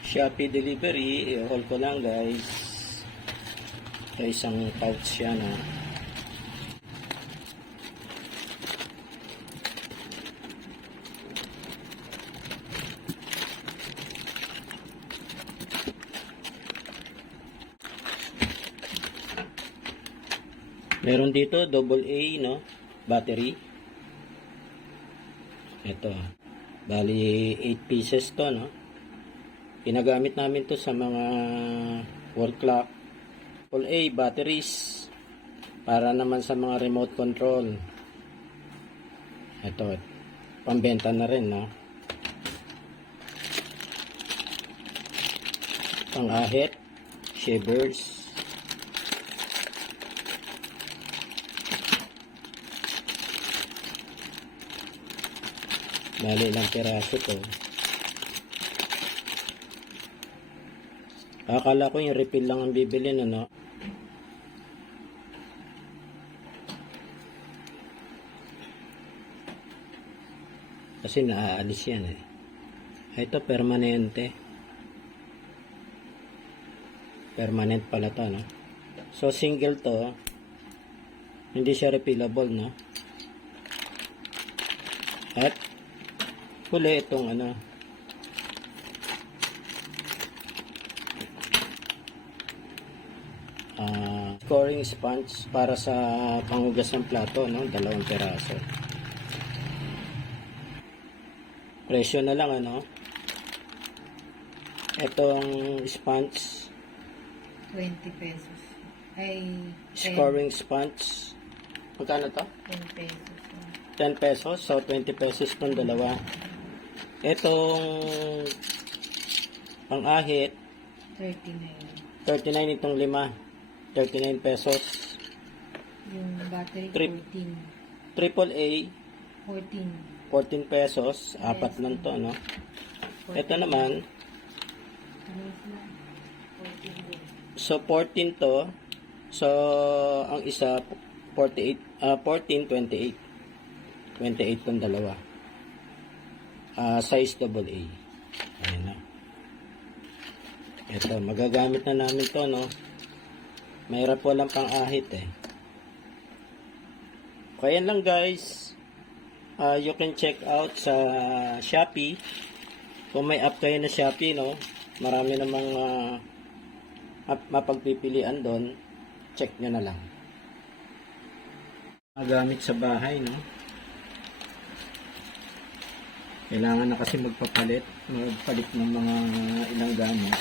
Shopee delivery, i-haul ko lang guys. Ito isang pouch yan ha. Meron dito double A no, battery. Ito, bali 8 pieces to no. Ginagamit namin to sa mga wall clock. Full A batteries para naman sa mga remote control. Ito, pambenta na rin no. Pang-ahit, shavers. Bali lang piraso to. Akala ko yung refill lang ang bibilin ano. Kasi naaalis yan eh. Ito permanente. Permanent pala to no. So single to. Hindi siya refillable no. At huli itong ano. Scoring sponge para sa panghugas ng plato no, 2 piraso. Presyo na lang ano. Itong sponge 20 pesos. Ay, scoring sponge. Magkano to? 10 pesos. 10 pesos. So 20 pesos tong dalawa. Itong pang-ahit 39. 39 itong 5. 39 pesos. Yung battery Trip. 14. Triple A 14. 14 pesos. Apat lang to no. Ito naman so 14 to. So ang isa 14 28. 28 tong dalawa. Size double A. Ayan na. Ito magagamit na namin to no. Mahirap walang pang-ahit eh. Kaya lang guys. You can check out sa Shopee. Kung may app kayo na Shopee no. Marami namang mapagpipilian doon. Check nyo na lang. Magamit sa bahay no. Kailangan na kasi magpapalit ng mga ilang gamit.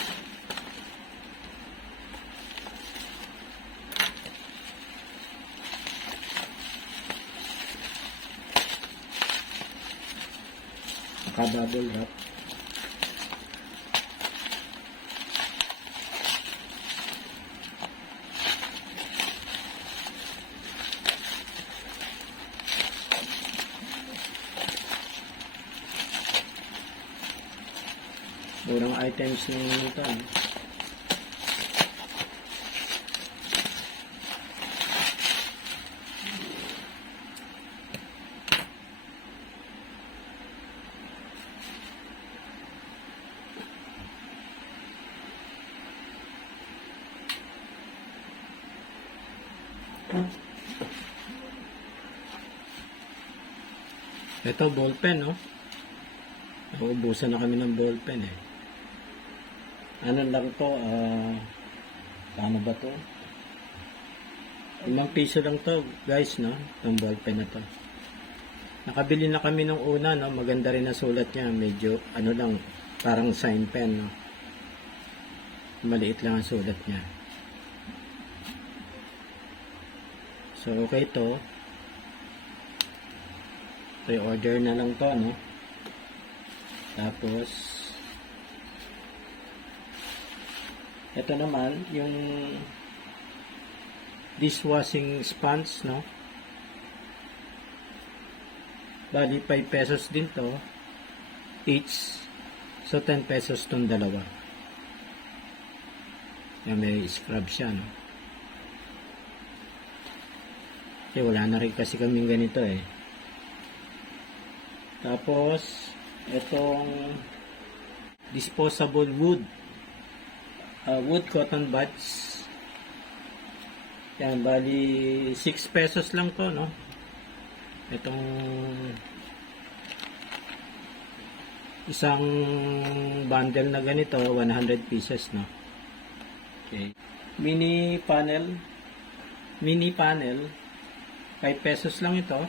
Double wrap. Murang items na yun ito. Ito ballpen no. Nauubusan na kami ng ballpen eh. Ano lang to, paano ba to? 5 piso lang to guys no, itong ballpen na to. Nakabili na kami nung una no, maganda rin ang sulat niya, medyo ano lang, parang sign pen no. Maliit lang ang sulat niya. So okay to. Pre-order na lang to no. Tapos ito naman yung dishwashing sponge no. Bali 5 pesos din to each. So 10 pesos tong dalawa. Yan, may scrub siya no. Kasi wala na rin kasi kaming ganito eh. Tapos itong disposable wood. Wood cotton buds. Yan, bali 6 pesos lang to, no? Itong isang bundle na ganito, 100 pieces, no? Okay. Mini panel, 5 pesos lang ito.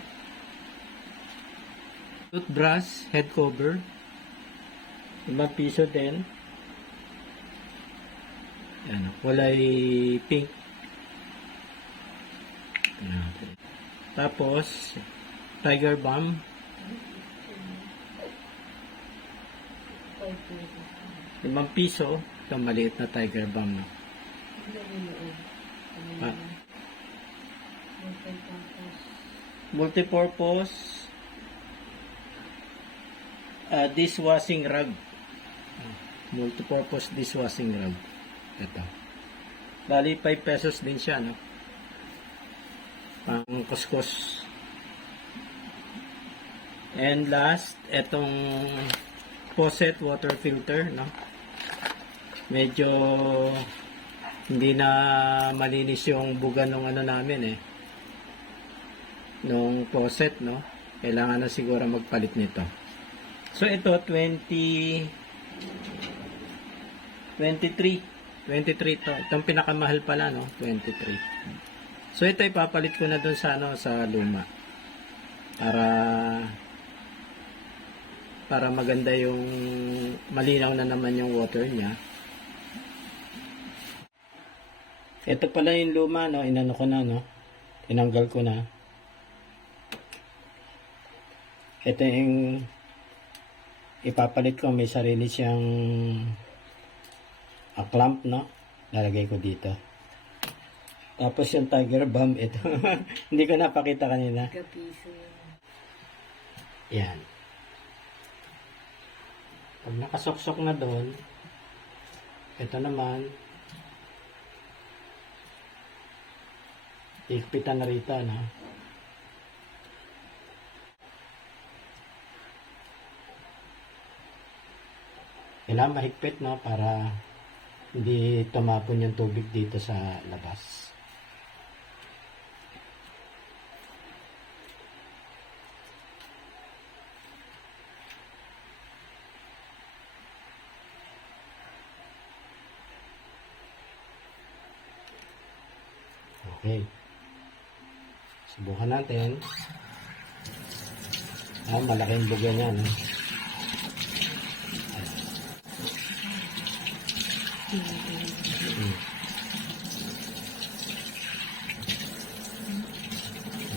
Toothbrush, head cover, 5 piso din. Yan, kulay pink. Yan. Tapos, Tiger Balm, 5 piso. Itong maliit na Tiger Balm, no? Ah. Multipurpose dishwashing rug. Multipurpose dishwashing rug. Ito. Bali 5 pesos din siya, no? Pang kuskus. And last, etong faucet water filter, no? Medyo hindi na malinis yung buga nung ano namin, nung faucet, no? Kailangan na siguro magpalit nito. So ito 23 to. Itong pinakamahal pala, no? 23. So ito ipapalit ko na dun sa sa luma. Para maganda yung malinaw na naman yung water niya. Ito pala yung luma, no? Inano ko na, no? Tinanggal ko na. Ito yung ipapalit ko. May sarili siyang clamp, no? Lalagay ko dito. Tapos yung Tiger Balm, ito. Hindi ko napakita kanina. Kapiso yun. Yan. Pag nakasoksok na doon, ito naman, ikpitan na rito, no? Kailangan mahigpit, no? Para hindi tumapon yung tubig dito sa labas. Okay. Subukan natin. Malaking buga niya, no?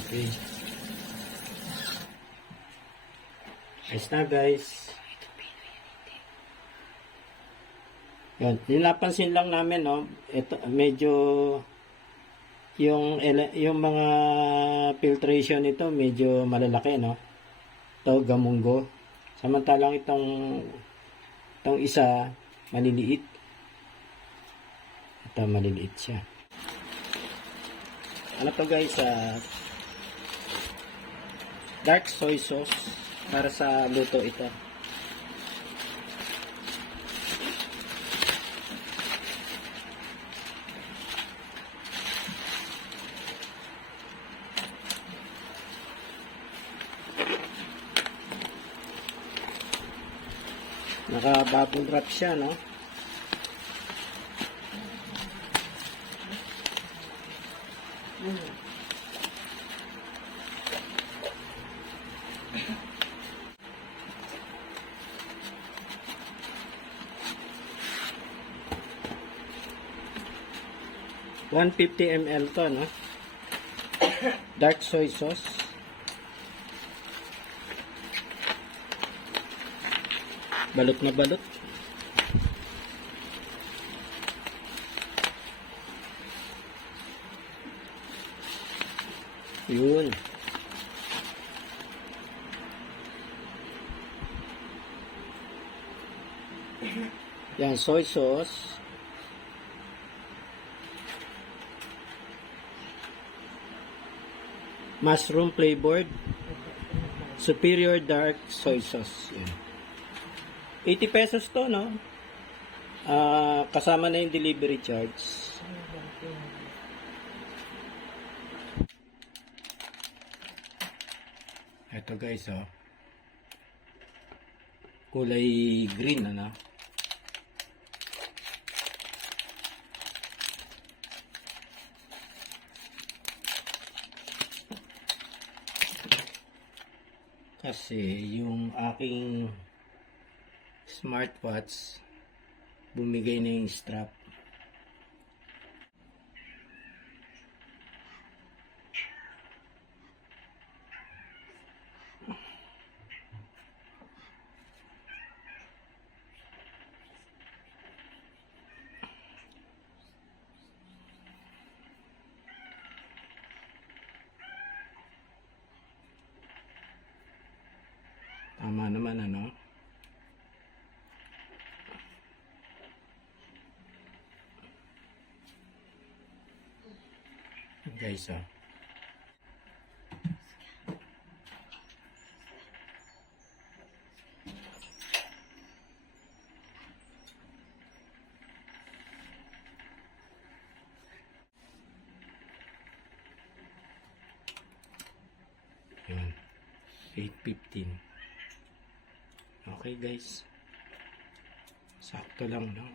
Okay. Ayos na, guys. Yan. Yung napansin lang namin, no? Ito, medyo yung mga filtration nito medyo malalaki, no? Ito gamunggo, samantalang itong isa maliliit. Ito maliliit siya. Ano to, guys? Dark soy sauce para sa luto ito. Naka-bubble wrap siya, no? $150 ml to, no? Dark soy sauce. Balot na balot. Yun. Yan, soy sauce. Mushroom flavored. Superior dark soy sauce. Yan. 80 pesos to, no? Kasama na yung delivery charge. Ito guys, oh. Kulay green, ano? Kasi yung aking smartwatch bumigay na yung strap. Tama naman, ano? Guys, oh. Yun. 8:15. Okay guys. Sakto lang, no?